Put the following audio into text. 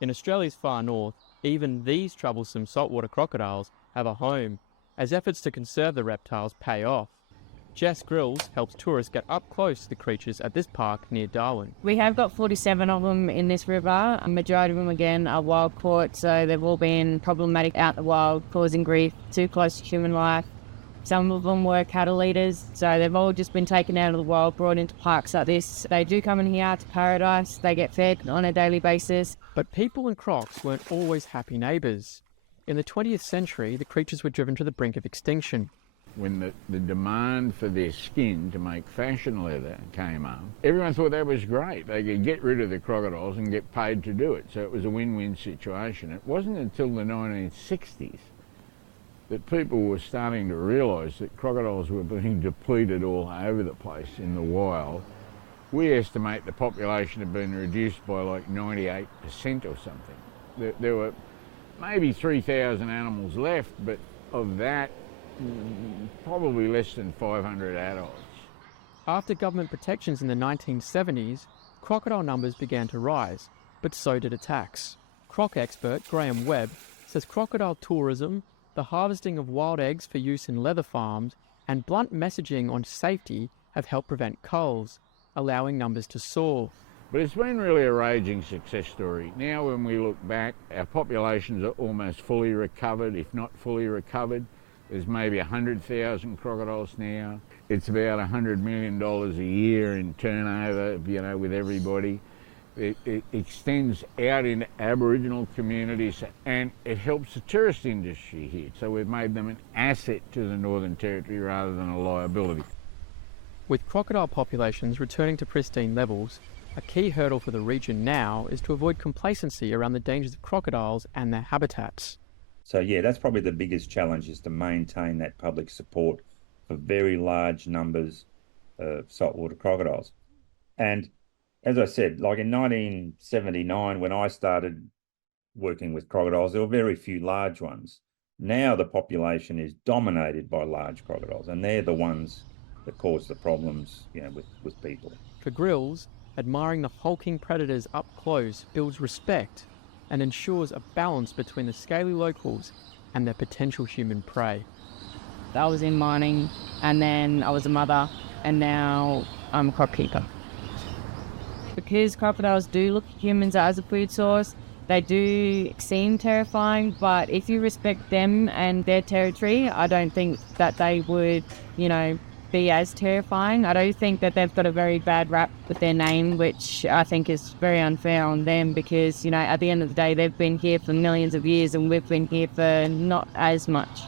In Australia's far north, even these troublesome saltwater crocodiles have a home, as efforts to conserve the reptiles pay off. Jess Grills helps tourists get up close to the creatures at this park near Darwin. We have got 47 of them in this river. A majority of them, again, are wild caught, so they've all been problematic out in the wild, causing grief, too close to human life. Some of them were cattle eaters, so they've all just been taken out of the wild, brought into parks like this. They do come in here to paradise. They get fed on a daily basis. But people and crocs weren't always happy neighbours. In the 20th century, the creatures were driven to the brink of extinction. When the demand for their skin to make fashion leather came up, everyone thought that was great. They could get rid of the crocodiles and get paid to do it, so it was a win-win situation. It wasn't until the 1960s that people were starting to realise that crocodiles were being depleted all over the place in the wild. We estimate the population had been reduced by like 98% or something. There were maybe 3,000 animals left, but of that, probably less than 500 adults. After government protections in the 1970s, crocodile numbers began to rise, but so did attacks. Croc expert Webb says crocodile tourism, the harvesting of wild eggs for use in leather farms, and blunt messaging on safety have helped prevent culls, allowing numbers to soar. But it's been really a raging success story. Now when we look back, our populations are almost fully recovered, if not fully recovered. There's maybe 100,000 crocodiles now. It's about $100 million a year in turnover, with everybody. It extends out into Aboriginal communities and it helps the tourist industry here. So we've made them an asset to the Northern Territory rather than a liability. With crocodile populations returning to pristine levels, a key hurdle for the region now is to avoid complacency around the dangers of crocodiles and their habitats. So yeah, that's probably the biggest challenge, is to maintain that public support for very large numbers of saltwater crocodiles. And as I said, like in 1979, when I started working with crocodiles, there were very few large ones. Now the population is dominated by large crocodiles, and they're the ones that cause the problems, with people. For Grills, admiring the hulking predators up close builds respect and ensures a balance between the scaly locals and their potential human prey. I was in mining, and then I was a mother, and now I'm a crop keeper. Because crocodiles do look at humans as a food source, they do seem terrifying, but if you respect them and their territory, I don't think that they would, be as terrifying. I don't think that they've got a very bad rap with their name, which I think is very unfair on them because, at the end of the day, they've been here for millions of years and we've been here for not as much.